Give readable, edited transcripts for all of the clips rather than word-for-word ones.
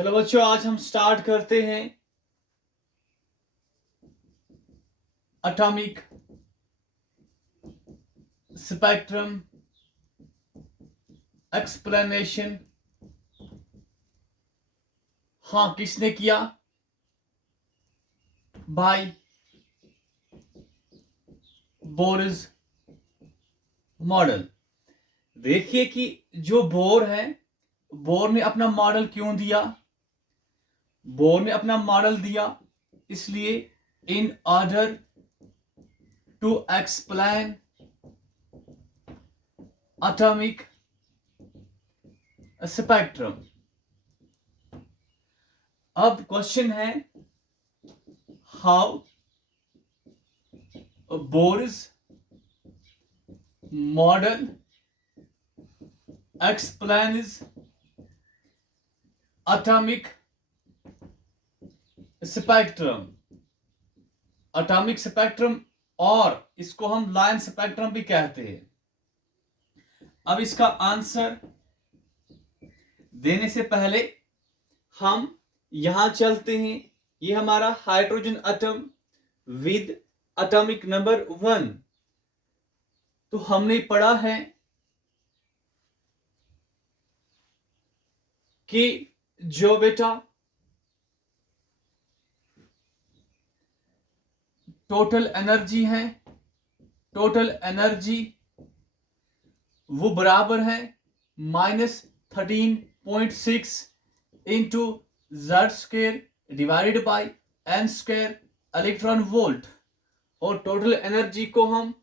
चलो बच्चों, आज हम स्टार्ट करते हैं एटॉमिक स्पेक्ट्रम एक्सप्लेनेशन। हाँ, किसने किया? By Bohr's model. देखिए कि जो बोर है, बोर ने अपना मॉडल क्यों दिया? बोर ने अपना मॉडल दिया इसलिए in order to explain atomic spectrum. अब क्वेश्चन है, how Bohr's model explains atomic spectrum। Atomic spectrum, और इसको हम लाइन स्पेक्ट्रम भी कहते हैं। अब इसका आंसर देने से पहले हम यहां चलते हैं। ये हमारा hydrogen atom with atomic number 1। तो हमने पढ़ा है कि जो बेटा टोटल एनर्जी है, टोटल एनर्जी वो बराबर है -13.6 into Z square divided by N square electron volt. और टोटल एनर्जी को हम,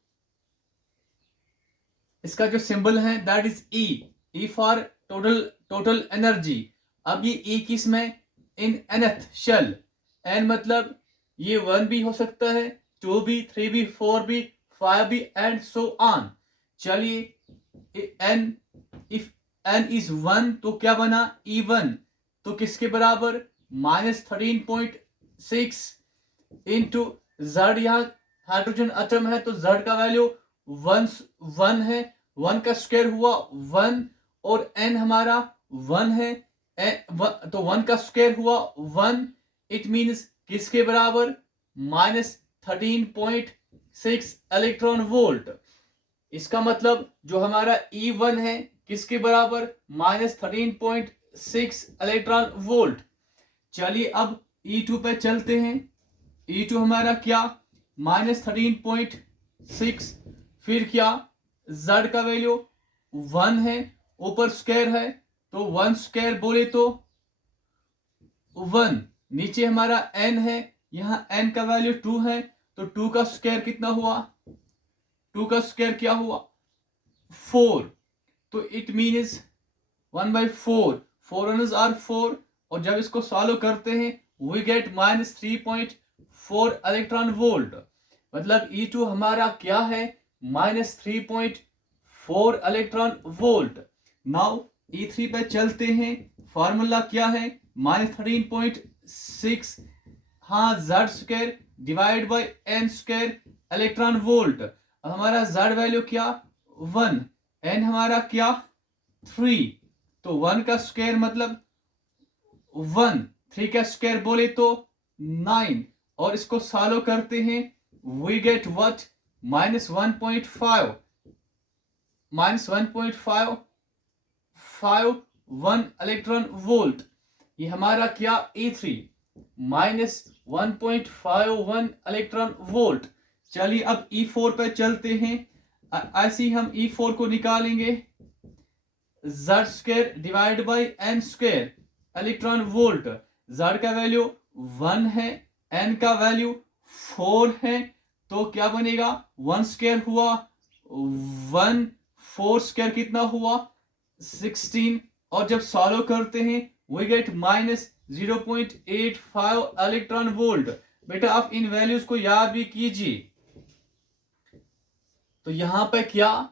इसका जो सिंबल है that is E for total energy. अब ये ई किस में? इन nth शेल। एन मतलब ये 1 भी हो सकता है, 2 भी, 3 भी, 4 भी, 5 भी एंड सो ऑन। चलिए एन, इफ एन इज 1 तो क्या बना? E1। तो किसके बराबर? -13.6 इंटू जेड। यहाँ हाइड्रोजन एटम है तो जेड का वैल्यू 1 है। 1 का स्क्वायर हुआ 1 और n हमारा 1 है। तो 1 का स्क्वायर हुआ 1। इट मीन्स किसके बराबर? -13.6 इलेक्ट्रॉन वोल्ट। इसका मतलब जो हमारा E1 है किसके बराबर? -13.6 इलेक्ट्रॉन वोल्ट। चलिए अब E2 पे चलते हैं। E2 हमारा क्या? -13.6। फिर क्या? Z का वैल्यू 1 है, ऊपर स्क्वायर है तो 1 स्क्वायर बोले तो 1। नीचे हमारा n है, यहाँ n का वैल्यू 2 है तो 2 का स्क्वायर कितना हुआ? 2 का स्क्वायर क्या हुआ? 4। तो इट मीन्स 1/4। 4 1s are 4। और जब इसको सॉल्व करते हैं वी गेट -3.4 इलेक्ट्रॉन वोल्ट। मतलब E2 हमारा क्या है? -3.4 इलेक्ट्रॉन वोल्ट। नाउ E3 पे चलते हैं। फॉर्मूला क्या है? -13.6, हाँ, Z square divide by N square electron volt. अब हमारा जेड वैल्यू क्या? 1। एन हमारा क्या? 3। तो 1 का स्क्वायर मतलब 1, 3 का स्क्वायर बोले तो 9। और इसको सॉल्व करते हैं we get what? -1.5 -1.51 electron volt. ये हमारा क्या? E3 -1.51 electron volt. चलिए अब E4 पे चलते हैं। ऐसे ही हम E4 को निकालेंगे। Z square divide by N square electron volt. Z का वैल्यू 1 है, एन का वैल्यू 4 है तो क्या बनेगा? 1 स्क्वायर हुआ 1, 4 स्क्वायर कितना हुआ? 16। और जब सॉल्व करते हैं वी गेट -0.85 इलेक्ट्रॉन वोल्ट। बेटा आप इन वैल्यूज को याद भी कीजिए। तो यहां पे क्या?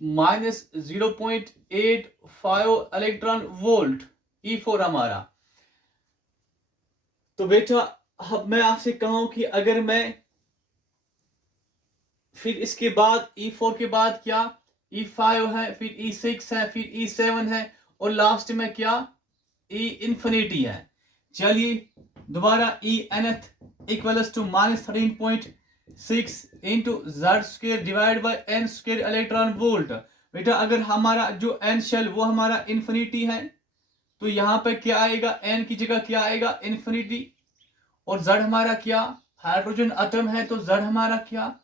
-0.85 इलेक्ट्रॉन वोल्ट E4 हमारा। तो बेटा अब मैं आपसे कहूं कि अगर मैं फिर इसके बाद E4 के बाद क्या? E5 है, फिर E6 है, फिर E7 है और लास्ट में क्या? E इंफिनिटी है। चलिए दोबारा E nth equals to -13.6 into Z square divide by N square electron volt. बेटा अगर हमारा जो एन शेल वो हमारा इंफिनिटी है तो यहाँ पे क्या आएगा, एन की जगह क्या आएगा, इंफिनिटी। और जेड हमारा क्या, हाइड्रोजन एटम है, तो जेड हमारा क्या,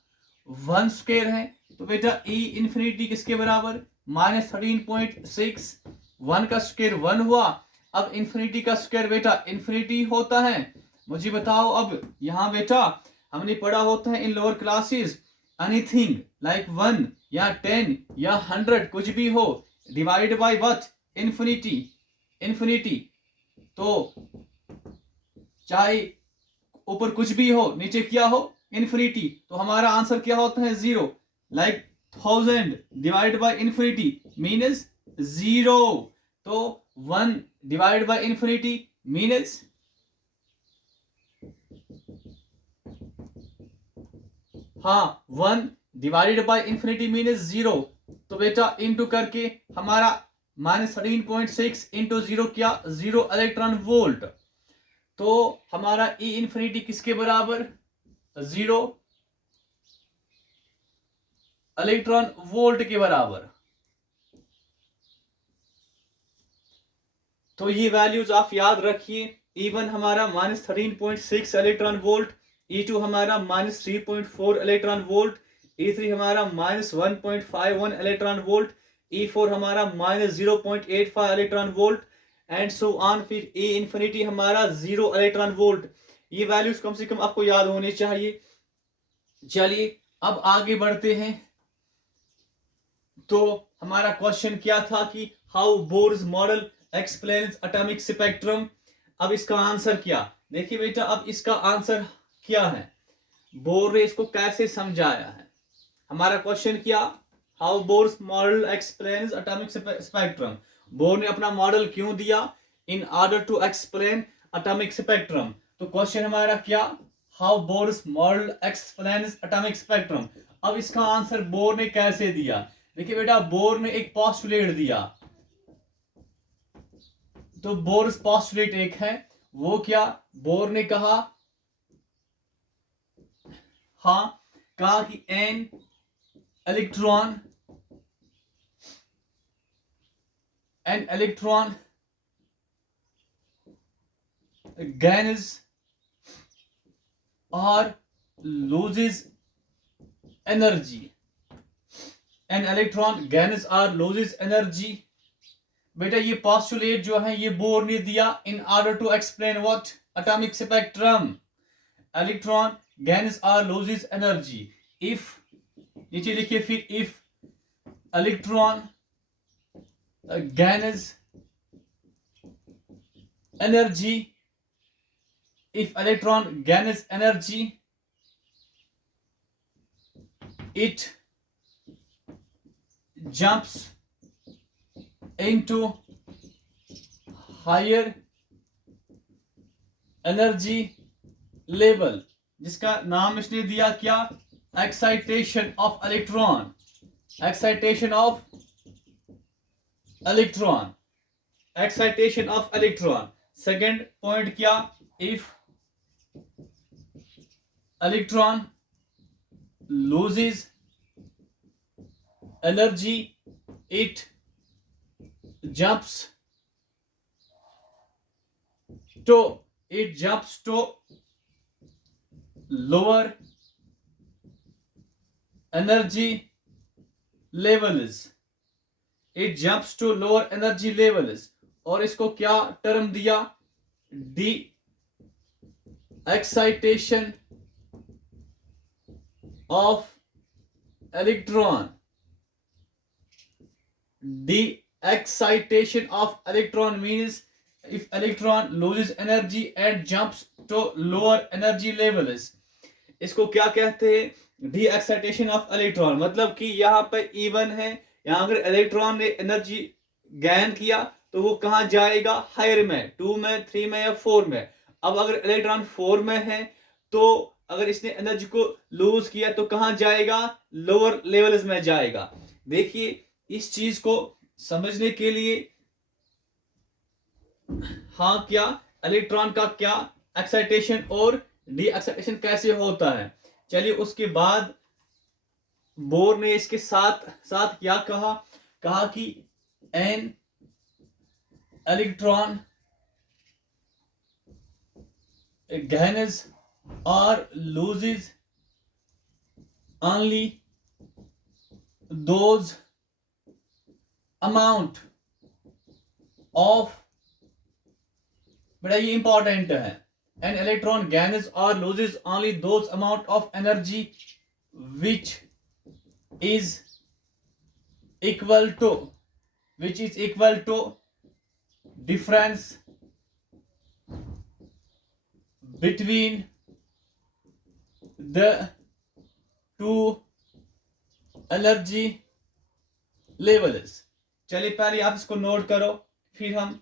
1 स्क्वायर है। तो बेटा E इंफिनिटी किसके बराबर, -13.6, 1 का स्क्वायर 1 हुआ। अब इंफिनिटी का स्क्वायर बेटा इंफिनिटी होता है। मुझे बताओ अब यहाँ बेटा हमने पढ़ा होता है इन लोअर क्लासेस, एनीथिंग लाइक 1 या 10 या 100 कुछ भी हो, divide by what, infinity. Infinity तो चाहे ऊपर कुछ भी हो नीचे क्या हो, इंफिनिटी, तो हमारा आंसर क्या होता है, 0। Like 1000 divide by infinity means 0। तो 1 डिवाइड बाय इंफिनिटी मीन्स, हाँ 1 डिवाइडेड बाय इंफिनिटी मीन्स 0। तो बेटा इंटू करके हमारा -13.6 इंटू 0 क्या, 0 इलेक्ट्रॉन वोल्ट। तो हमारा E इंफिनिटी किसके बराबर, 0 इलेक्ट्रॉन वोल्ट के बराबर। तो ये वैल्यूज आप याद रखिए। E1 हमारा -13.6 इलेक्ट्रॉन वोल्ट, E2 हमारा -3.4 इलेक्ट्रॉन वोल्ट, E3 हमारा -1.51 इलेक्ट्रॉन वोल्ट, E4 हमारा -0.85 electron volt and so on. फिर E इंफिनिटी हमारा 0 इलेक्ट्रॉन वोल्ट। ये वैल्यूज कम से कम आपको याद होने चाहिए। चलिए अब आगे बढ़ते हैं। तो हमारा क्वेश्चन क्या था कि how Bohr's model explains atomic spectrum. अब इसका आंसर क्या, देखिए बेटा अब इसका आंसर क्या है, बोर ने इसको कैसे समझाया है। हमारा क्वेश्चन क्या, how Bohr's model explains atomic spectrum. Bohr ने अपना मॉडल क्यों दिया, in order to explain atomic spectrum. तो क्वेश्चन हमारा क्या, how Bohr's model explains atomic spectrum. अब इसका आंसर बोर ने कैसे दिया, देखिए बेटा बोर ने एक पोस्टुलेट दिया। तो बोर्स पोस्टुलेट एक है, वो क्या, बोर ने कहा, हाँ कहा कि an electron gains or loses energy, an electron gains or loses energy। बेटा ये पोस्टुलेट जो है ये बोर ने दिया in order to explain what, atomic spectrum. Electron gains or loses energy if, नीचे लिखिए फिर, if electron gains energy, if electron gains energy it jumps into higher energy level, जिसका नाम इसने दिया क्या, excitation of electron, excitation of electron, excitation of electron. Second point क्या, if electron loses energy it jumps to lower energy levels, it jumps to lower energy levels। और इसको क्या term दिया, D excitation of electron, D excitation of electron means if electron loses energy and jumps to lower energy levels। इसको क्या कहते हैं, D excitation of electron. मतलब कि यहाँ पे E1 है, यहाँ अगर इलेक्ट्रॉन ने एनर्जी गेन किया तो वो कहाँ जाएगा, हायर में, 2 में, 3 में या 4 में। अब अगर इलेक्ट्रॉन 4 में है तो अगर इसने एनर्जी को लूज किया तो कहाँ जाएगा, लोअर लेवल्स में जाएगा। देखिए इस चीज को समझने के लिए हाँ क्या इलेक्ट्रॉन का क्या एक्साइटेशन और डी एक्साइटेशन कैसे होता है। चलिए उसके बाद बोर ने इसके साथ साथ क्या कहा, कहा कि an electron gains or loses only those amount of, बड़ा ये इंपॉर्टेंट है, an electron gains or loses only those amount of energy which is equal to difference between the two energy levels। चलिए पहले आप इसको नोट करो, फिर हम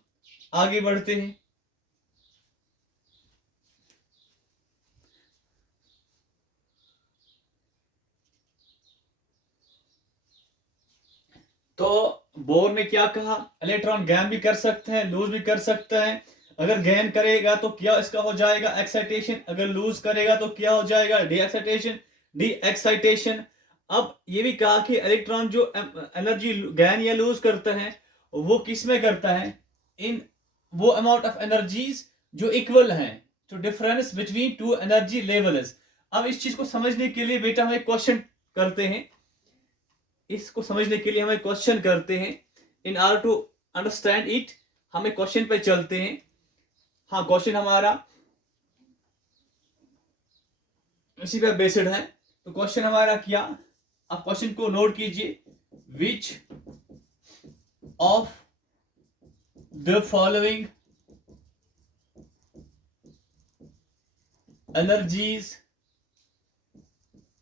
आगे बढ़ते हैं। तो बोर ने क्या कहा, इलेक्ट्रॉन गेन भी कर सकते हैं, लूज भी कर सकते हैं। अगर गेन करेगा तो क्या इसका हो जाएगा एक्साइटेशन, अगर लूज करेगा तो क्या हो जाएगा डी एक्साइटेशन। अब ये भी कहा कि इलेक्ट्रॉन जो एनर्जी गेन या लूज करते हैं वो किस में करता है, इन वो अमाउंट ऑफ एनर्जीज जो इक्वल हैं, तो difference between two energy levels. अब इस चीज को समझने के लिए बेटा हम एक क्वेश्चन करते हैं, इसको समझने के लिए हम एक क्वेश्चन करते हैं। In order to understand it हम एक क्वेश्चन पे चलते हैं। हाँ क्वेश्चन हमारा इसी पे बेस्ड है। तो क्वेश्चन हमारा क्या, आप क्वेश्चन को नोट कीजिए, which of the following energies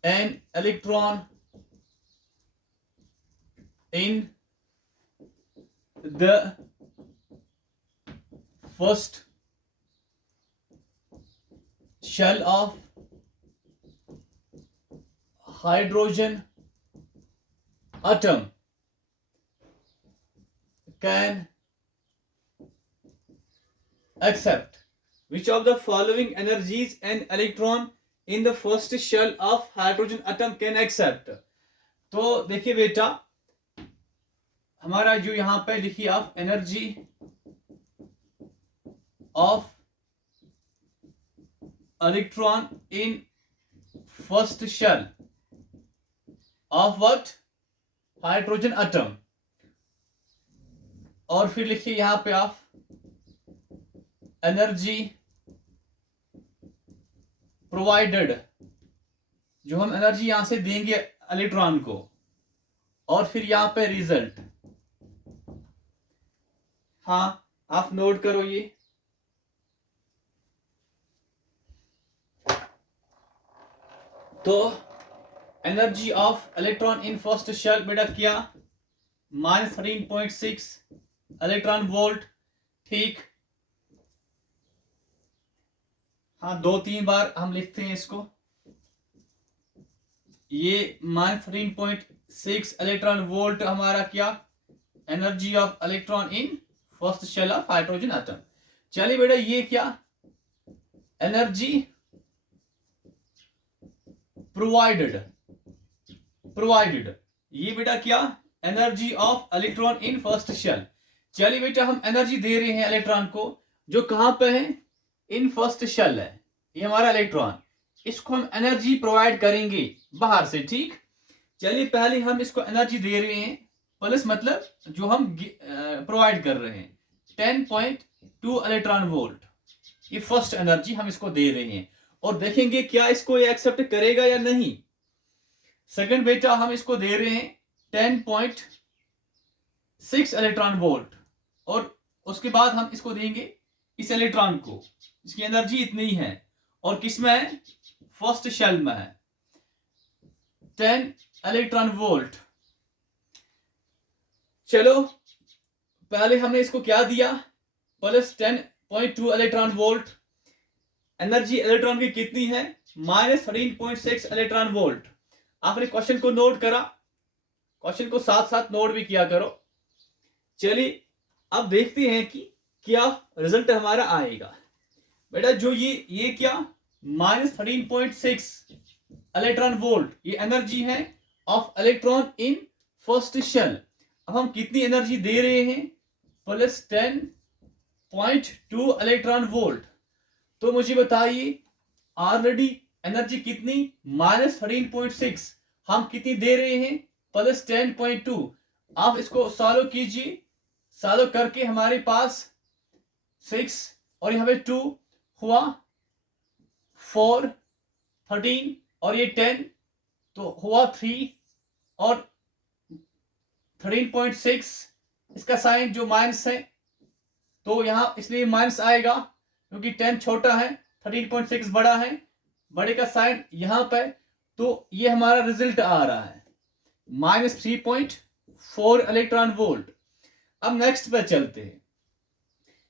an electron in the first shell of hydrogen atom can accept, which of the following energies an electron in the first shell of hydrogen atom can accept। तो देखिए बेटा हमारा जो यहां पे लिखिए आप, energy of electron in first shell of what, hydrogen atom. और फिर लिखिए यहां पे आप एनर्जी प्रोवाइडेड, जो हम एनर्जी यहां से देंगे इलेक्ट्रॉन को, और फिर यहां पे रिजल्ट। हाँ आप नोट करो ये। तो energy of electron in first shell बेटा क्या, -13.6 इलेक्ट्रॉन वोल्ट, ठीक। हाँ 2-3 बार हम लिखते हैं इसको, ये -13.6 इलेक्ट्रॉन वोल्ट हमारा क्या, energy of electron in first shell of hydrogen atom. चलिए बेटा ये क्या, एनर्जी प्रोवाइडेड, ये बेटा क्या, energy of electron in first shell. चलिए बेटा हम एनर्जी दे रहे हैं इलेक्ट्रॉन को, जो कहां पे है, इन फर्स्ट शेल है, ये हमारा इलेक्ट्रॉन, इसको हम एनर्जी प्रोवाइड करेंगे बाहर से, ठीक। चलिए पहले हम इसको एनर्जी दे रहे हैं, प्लस मतलब जो हम प्रोवाइड कर रहे हैं 10.2 इलेक्ट्रॉन वोल्ट, ये फर्स्ट एनर्जी हम इसको दे रहे हैं, और देखेंगे क्या इसको ये एक्सेप्ट करेगा या नहीं। सेकंड बेटा हम इसको दे रहे हैं 10.6 इलेक्ट्रॉन वोल्ट, और उसके बाद हम इसको देंगे इस इलेक्ट्रॉन को, इसकी एनर्जी इतनी है, और किस में है, फर्स्ट शेल में है, 10 इलेक्ट्रॉन वोल्ट। चलो पहले हमने इसको क्या दिया, plus 10.2 electron volt, energy electron की कितनी है, -13.6 इलेक्ट्रॉन वोल्ट। आपने क्वेश्चन को नोट करा, क्वेश्चन को साथ साथ नोट भी किया करो। चलिए अब देखते हैं कि क्या रिजल्ट हमारा आएगा। बेटा जो ये क्या -13.6 इलेक्ट्रॉन वोल्ट, ये एनर्जी है of electron in first shell. अब हम कितनी एनर्जी दे रहे हैं, +10.2 इलेक्ट्रॉन वोल्ट। तो मुझे बताइए ऑलरेडी एनर्जी कितनी, -13.6, हम कितनी दे रहे हैं, +10.2। आप इसको सॉल्व कीजिए, सॉल्व करके हमारे पास 6 और यहाँ पे 2 हुआ 4, 13 और ये 10 तो हुआ 3 और 13.6, इसका साइन जो माइनस है तो यहां इसलिए माइनस आएगा क्योंकि 10 छोटा है, 13.6 बड़ा है, बड़े का साइन यहां पे, तो ये हमारा रिजल्ट आ रहा है -3.4 इलेक्ट्रॉन वोल्ट। अब नेक्स्ट पे चलते हैं,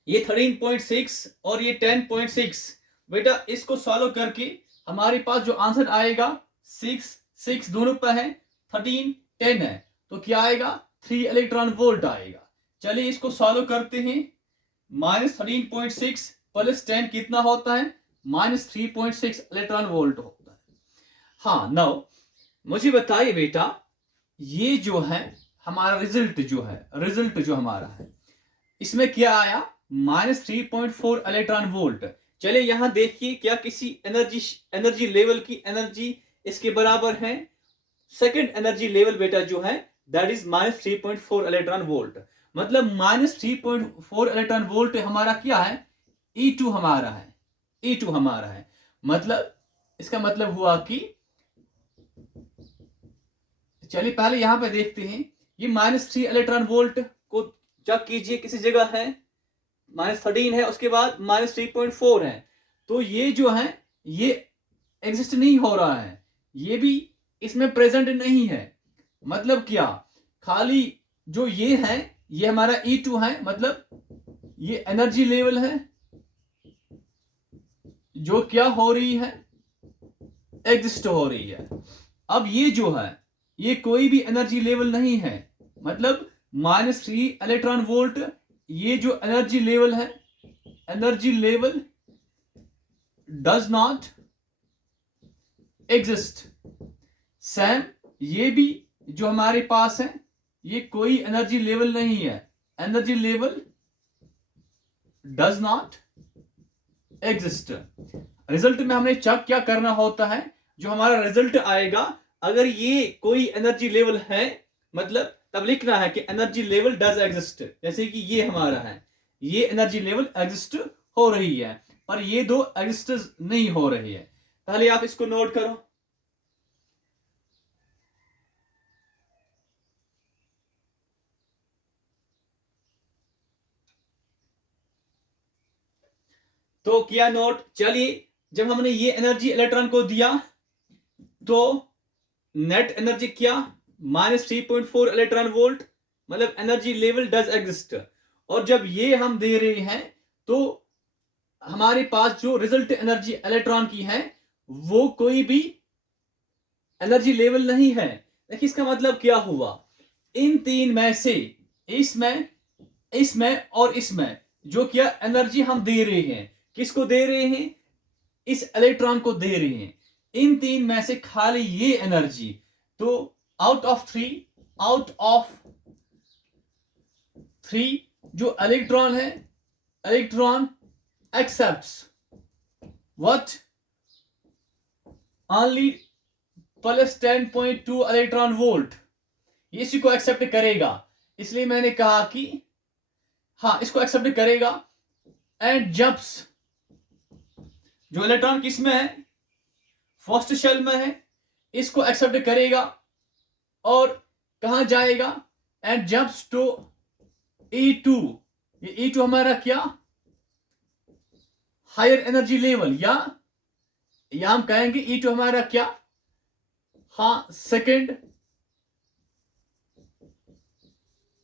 ये 13.6 और ये 10.6, बेटा इसको सॉल्व करके हमारे पास जो आंसर आएगा 6 दोनों पे है, 13 10 है, तो क्या आएगा 3 इलेक्ट्रॉन वोल्ट आएगा। चलिए इसको सॉल्व करते हैं, -13.6 + 10 कितना होता है, -3.6 इलेक्ट्रॉन वोल्ट होता है। हाँ नाउ मुझे बताइए बेटा, ये जो है हमारा रिजल्ट जो हमारा है, इसमें क्या आया, -3.4 इलेक्ट्रॉन वोल्ट। चलिए यहां देखिए क्या किसी एनर्जी लेवल की एनर्जी इसके बराबर है, सेकंड एनर्जी लेवल बेटा जो है दैट इज -3.4 इलेक्ट्रॉन वोल्ट। मतलब -3.4 इलेक्ट्रॉन वोल्ट हमारा क्या है, E2 हमारा है। मतलब इसका मतलब हुआ कि, चलिए पहले यहां पे देखते हैं, ये -3 इलेक्ट्रॉन वोल्ट को चेक कीजिए, किसी जगह है -13 है, उसके बाद -3.4 है, तो ये जो है ये एग्जिस्ट नहीं हो रहा है, ये भी इसमें प्रेजेंट नहीं है। मतलब क्या, खाली जो ये है ये हमारा E2 है, मतलब ये एनर्जी लेवल है जो क्या हो रही है, एग्जिस्ट हो रही है। अब ये जो है ये कोई भी एनर्जी लेवल नहीं है, मतलब -3 इलेक्ट्रॉन वोल्ट, ये जो एनर्जी लेवल है, energy level does not exist. Same ये भी जो हमारे पास है ये कोई एनर्जी लेवल नहीं है, energy level does not exist. Result में हमें चेक क्या करना होता है, जो हमारा रिजल्ट आएगा अगर ये कोई एनर्जी लेवल है, मतलब तब लिखना है कि एनर्जी लेवल डज एग्जिस्ट। जैसे कि ये हमारा है, ये एनर्जी लेवल एग्जिस्ट हो रही है, पर ये दो एग्जिस्ट नहीं हो रही है। पहले आप इसको नोट करो। तो किया नोट। चलिए जब हमने ये एनर्जी इलेक्ट्रॉन को दिया तो नेट एनर्जी क्या, -3.4 इलेक्ट्रॉन वोल्ट, मतलब एनर्जी लेवल डज एग्जिस्ट। और जब ये हम दे रहे हैं तो हमारे पास जो रिजल्ट एनर्जी इलेक्ट्रॉन की है वो कोई भी एनर्जी लेवल नहीं है। देखिए इसका मतलब क्या हुआ, इन तीन में से इसमें और इसमें जो क्या एनर्जी हम दे रहे हैं, किसको दे रहे हैं, इस इलेक्ट्रॉन को दे रहे हैं। इन तीन में से खाली ये एनर्जी, तो आउट ऑफ थ्री जो इलेक्ट्रॉन है, electron accepts what, only +10.2 electron volt, इसी को एक्सेप्ट करेगा। इसलिए मैंने कहा कि हाँ इसको एक्सेप्ट करेगा। एंड जब्स जो इलेक्ट्रॉन किस में है, फर्स्ट शेल में है, इसको एक्सेप्ट करेगा और कहां जाएगा, एंड जंप्स टू E2। ये E2 हमारा क्या, हायर एनर्जी लेवल, या हम कहेंगे E2 हमारा क्या, हाँ सेकंड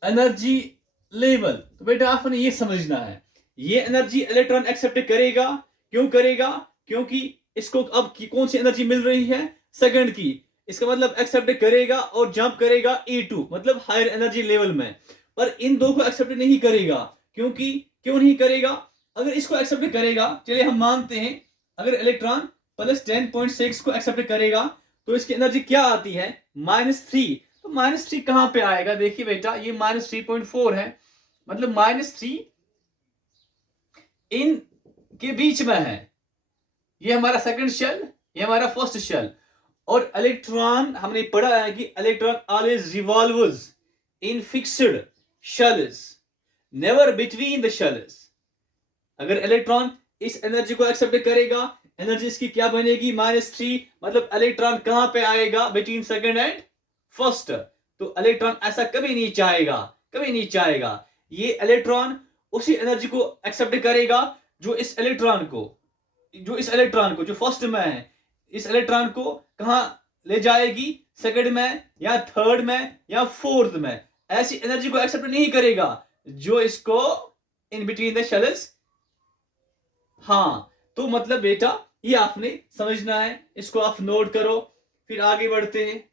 एनर्जी लेवल। तो बेटा आपने ये समझना है, ये एनर्जी इलेक्ट्रॉन एक्सेप्ट करेगा। क्यों करेगा, क्योंकि इसको अब कौन सी एनर्जी मिल रही है, सेकंड की। इसका मतलब एक्सेप्ट करेगा और जंप करेगा E2 मतलब हायर एनर्जी लेवल में, पर इन दो को एक्सेप्ट नहीं करेगा क्योंकि क्यों नहीं करेगा? अगर इसको एक्सेप्ट करेगा, चलिए हम मानते हैं अगर इलेक्ट्रॉन प्लस 10.6 को एक्सेप्ट करेगा तो इसकी एनर्जी क्या आती है? -3। तो -3 कहां पे आएगा? देखिए बेटा, ये -3.4 है, मतलब -3 इन के बीच में है। ये हमारा सेकंड शेल, ये हमारा फर्स्ट शेल। और इलेक्ट्रॉन हमने पढ़ा है कि electron always revolves in fixed shells, never between the shells. अगर इलेक्ट्रॉन इस एनर्जी को एक्सेप्ट करेगा, एनर्जी इसकी क्या बनेगी? -3, मतलब इलेक्ट्रॉन कहां पे आएगा? Between second and first. तो इलेक्ट्रॉन ऐसा कभी नहीं चाहेगा, कभी नहीं चाहेगा। ये इलेक्ट्रॉन उसी एनर्जी को एक्सेप्ट करेगा जो इस इलेक्ट्रॉन को जो फर्स्ट में है, इस इलेक्ट्रॉन को कहां ले जाएगी? सेकंड में या थर्ड में या फोर्थ में। ऐसी एनर्जी को एक्सेप्ट नहीं करेगा जो इसको इन बिटवीन द शेल्स। हाँ, तो मतलब बेटा ये आपने समझना है, इसको आप नोट करो, फिर आगे बढ़ते हैं।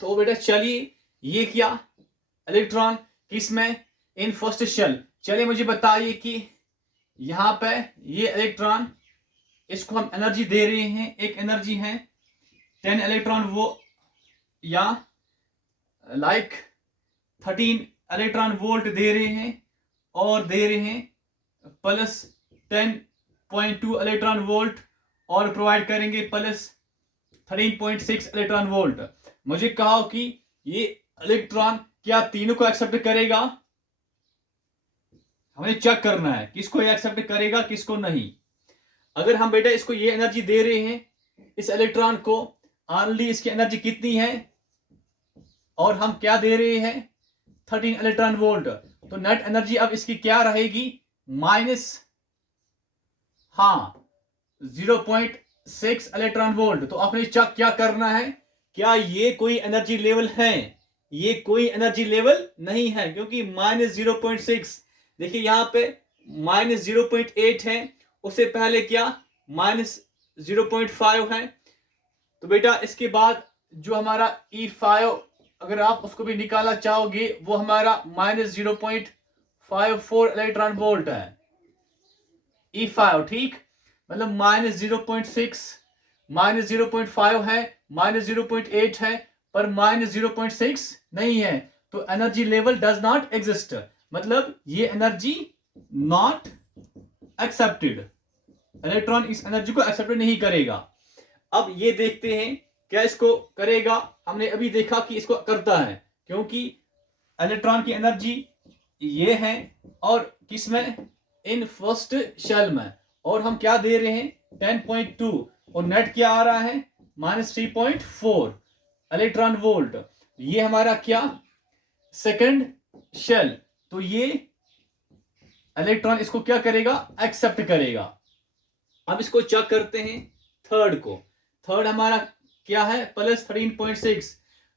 तो बेटा चलिए, ये क्या इलेक्ट्रॉन किस में? In first shell. चलिए मुझे बताइए कि यहां पे ये इलेक्ट्रॉन, इसको हम एनर्जी दे रहे हैं, एक एनर्जी है 10 इलेक्ट्रॉन वो, या लाइक 13 इलेक्ट्रॉन वोल्ट दे रहे हैं, और दे रहे हैं प्लस 10.2 इलेक्ट्रॉन वोल्ट, और प्रोवाइड करेंगे प्लस 13.6 इलेक्ट्रॉन वोल्ट। मुझे कहा कि ये इलेक्ट्रॉन क्या तीनों को एक्सेप्ट करेगा? हमें चेक करना है किसको ये एक्सेप्ट करेगा, किसको नहीं। अगर हम बेटा इसको ये एनर्जी दे रहे हैं, इस इलेक्ट्रॉन को ऑनली इसकी एनर्जी कितनी है, और हम क्या दे रहे हैं? 13 इलेक्ट्रॉन वोल्ट। तो नेट एनर्जी अब इसकी क्या रहेगी? माइनस, हाँ, 0.6 इलेक्ट्रॉन वोल्ट। तो आपने चेक क्या करना है, क्या ये कोई एनर्जी लेवल है? ये कोई एनर्जी लेवल नहीं है, क्योंकि -0.6, देखिए यहां पे -0.8 है, उससे पहले क्या -0.5 है। तो बेटा इसके बाद जो हमारा E5, अगर आप उसको भी निकालना चाहोगे, वो हमारा -0.54 इलेक्ट्रॉन वोल्ट है। E5 ठीक, मतलब -0.6, -0.5 है, -0.8 है, पर -0.6 नहीं है। तो energy level does not exist, मतलब ये एनर्जी नॉट एक्सेप्टेड। इलेक्ट्रॉन इस एनर्जी को एक्सेप्ट नहीं करेगा। अब ये देखते हैं क्या इसको करेगा। हमने अभी देखा कि इसको करता है, क्योंकि इलेक्ट्रॉन की एनर्जी ये है, और किसमें? इन फर्स्ट शेल में। और हम क्या दे रहे हैं? 10.2, और नेट क्या आ रहा है? -3.4 इलेक्ट्रॉन वोल्ट। ये हमारा क्या? Second shell. तो ये इलेक्ट्रॉन इसको क्या करेगा? एक्सेप्ट करेगा। अब इसको चेक करते हैं थर्ड को। थर्ड हमारा क्या है? +13.6।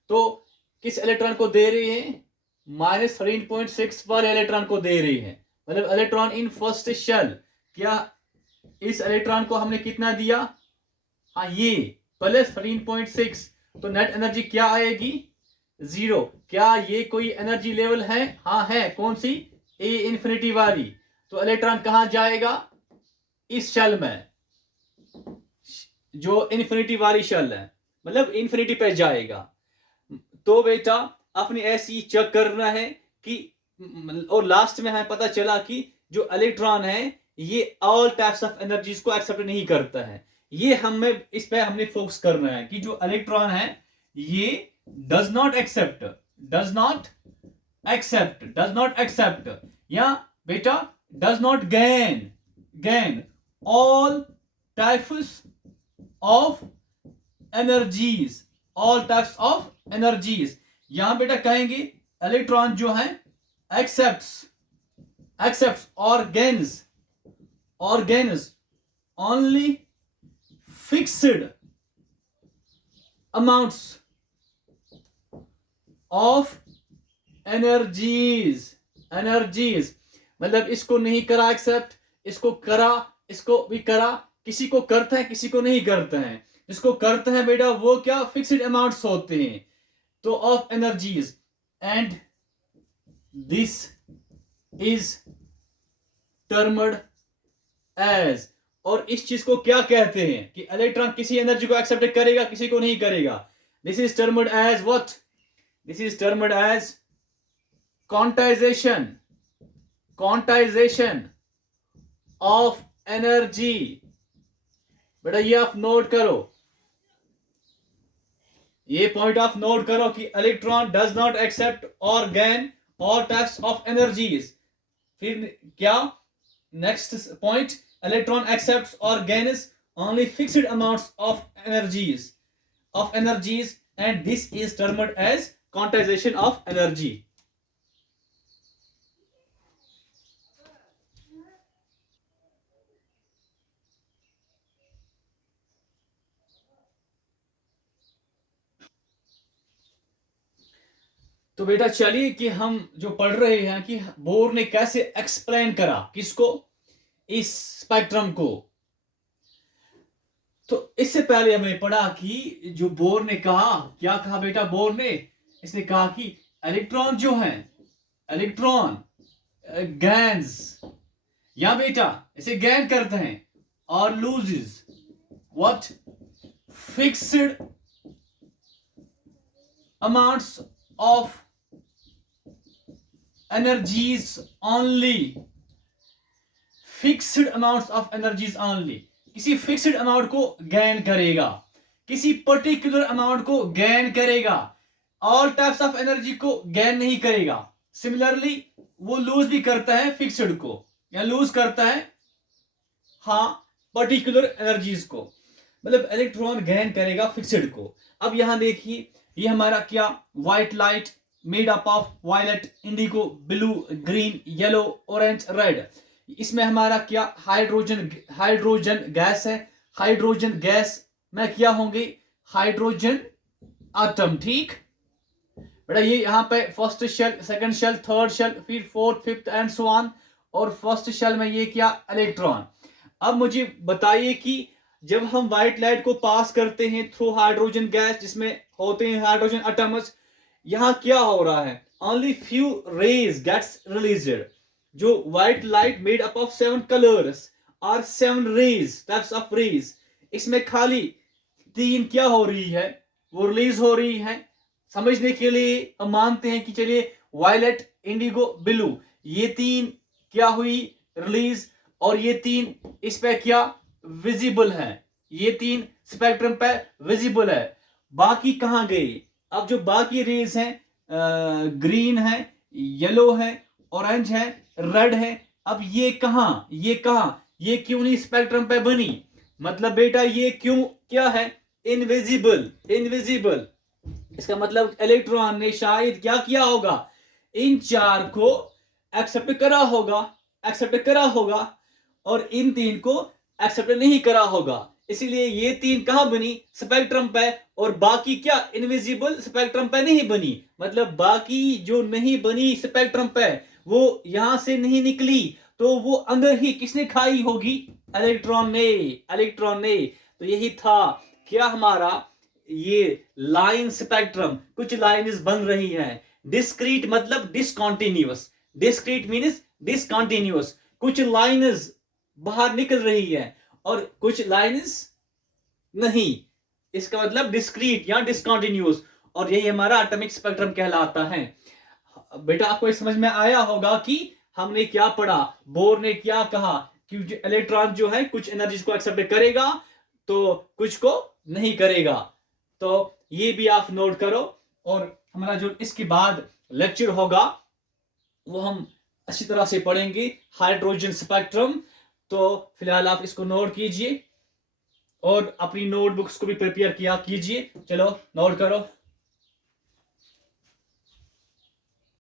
तो किस इलेक्ट्रॉन को दे रहे हैं? -13.6 वाले इलेक्ट्रॉन को दे रहे हैं, मतलब इलेक्ट्रॉन इन फर्स्ट शेल। क्या इस इलेक्ट्रॉन को हमने कितना दिया? हाँ, ये +13.6। तो नेट एनर्जी क्या आएगी? 0। क्या ये कोई एनर्जी लेवल है? हाँ है। कौन सी? ए इंफिनिटी वाली। तो इलेक्ट्रॉन कहां जाएगा? इस शेल में, जो इन्फिनिटी वाली शेल है, मतलब इन्फिनिटी पे जाएगा। तो बेटा आपने ऐसी चेक करना है कि, और लास्ट में हमें पता चला कि जो इलेक्ट्रॉन है ये ऑल टाइप्स ऑफ एनर्जीज को एक्सेप्ट नहीं करता है। ये हमें इस पे हमने फोकस करना है कि जो इलेक्ट्रॉन है ये डज नॉट एक्सेप्ट, या बेटा does not gain all types of energies, यहां बेटा कहेंगे इलेक्ट्रॉन जो है एक्सेप्ट्स और gains only fixed amounts of energies. Energies मतलब इसको नहीं करा एक्सेप्ट, इसको करा, इसको भी करा, किसी को करता है किसी को नहीं करता है। जिसको करता है बेटा वो क्या फिक्स्ड अमाउंट्स होते हैं, तो of energies. And this is termed as, और इस चीज को क्या कहते हैं कि इलेक्ट्रॉन किसी एनर्जी को एक्सेप्ट करेगा किसी को नहीं करेगा। This is termed as what, this is termed as quantization, quantization of energy. बेटा ये आप नोट करो, ये पॉइंट ऑफ नोट करो कि इलेक्ट्रॉन डज नॉट एक्सेप्ट और gain all types of energies. फिर क्या नेक्स्ट पॉइंट, इलेक्ट्रॉन एक्सेप्ट्स और gains only fixed amounts of energies and this is termed as quantization of energy. तो बेटा चलिए कि हम जो पढ़ रहे हैं कि बोर ने कैसे एक्सप्लेन करा किसको, इस स्पेक्ट्रम को। तो इससे पहले हमें पढ़ा कि जो बोर ने कहा, क्या कहा बेटा बोर ने, इसने कहा कि इलेक्ट्रॉन जो है, इलेक्ट्रॉन गैन्स, या बेटा इसे गैन करते हैं और loses what fixed amounts of energies only, fixed amounts of energies only, किसी फिक्स्ड अमाउंट को गैन करेगा, किसी पर्टिकुलर अमाउंट को गैन करेगा, ऑल टाइप्स ऑफ एनर्जी को गैन नहीं करेगा। सिमिलरली वो लूज भी करता है फिक्स्ड को, या लूज करता है हाँ पर्टिकुलर एनर्जीज को, मतलब इलेक्ट्रॉन गैन करेगा फिक्स्ड को। अब यहां देखिए ये हमारा क्या white light made up of violet, indigo, blue, green, yellow, orange, red. इसमें हमारा क्या हाइड्रोजन, हाइड्रोजन गैस है। हाइड्रोजन गैस में क्या होंगे हाइड्रोजन एटम, ठीक बेटा। ये यहाँ पे first shell, second shell, third shell, फिर fourth, fifth and so on, और फर्स्ट शेल में ये क्या इलेक्ट्रॉन। अब मुझे बताइए कि जब हम व्हाइट लाइट को पास करते हैं थ्रू हाइड्रोजन गैस जिसमें होते हैं हाइड्रोजन एटम्स, यहां क्या हो रहा है, only few rays gets released. जो white light made up of 7 colours और 7 रेज, टाइप्स ऑफ रेज, इसमें खाली 3 क्या हो रही है, वो रिलीज हो रही है। समझने के लिए हम मानते हैं कि चलिए वायलेट, इंडिगो, ब्लू, ये 3 क्या हुई रिलीज, और ये 3 इस पे क्या विजिबल है, ये 3 स्पेक्ट्रम पे विजिबल है। बाकी कहां गए, अब जो बाकी रेज हैं ग्रीन है, येलो है, ऑरेंज है, रेड है, अब ये कहां, ये कहां, ये क्यों नहीं स्पेक्ट्रम पे बनी, मतलब बेटा ये क्यों क्या है इनविजिबल, इनविजिबल। इसका मतलब इलेक्ट्रॉन ने शायद क्या किया होगा, इन 4 को एक्सेप्ट करा होगा, एक्सेप्ट करा होगा, और इन 3 को एक्सेप्ट नहीं करा होगा। इसीलिए ये 3 कहां बनी स्पेक्ट्रम पे, और बाकी क्या इनविजिबल स्पेक्ट्रम पे नहीं बनी। मतलब बाकी जो नहीं बनी स्पेक्ट्रम पे वो यहां से नहीं निकली, तो वो अंदर ही किसने खाई होगी, इलेक्ट्रॉन ने, इलेक्ट्रॉन ने। तो यही था क्या हमारा ये लाइन स्पेक्ट्रम, कुछ लाइन्स बन रही हैं। डिस्क्रीट मतलब डिसकंटिन्यूअस, डिस्क्रीट मीन्स डिसकंटिन्यूअस, कुछ लाइन्स बाहर निकल रही है और कुछ लाइन्स नहीं, इसका मतलब डिस्क्रीट या डिसकंटिन्यूअस, और यही हमारा एटॉमिक स्पेक्ट्रम कहलाता है। बेटा आपको समझ में आया होगा कि हमने क्या पढ़ा, बोर ने क्या कहा कि इलेक्ट्रॉन जो है कुछ एनर्जी को एक्सेप्ट करेगा तो कुछ को नहीं करेगा। तो ये भी आप नोट करो, और हमारा जो इसके बाद लेक्चर होगा वो हम अच्छी तरह से पढ़ेंगे हाइड्रोजन स्पेक्ट्रम। तो फिलहाल आप इसको नोट कीजिए और अपनी नोटबुक्स को भी प्रिपेयर किया कीजिए। चलो नोट करो।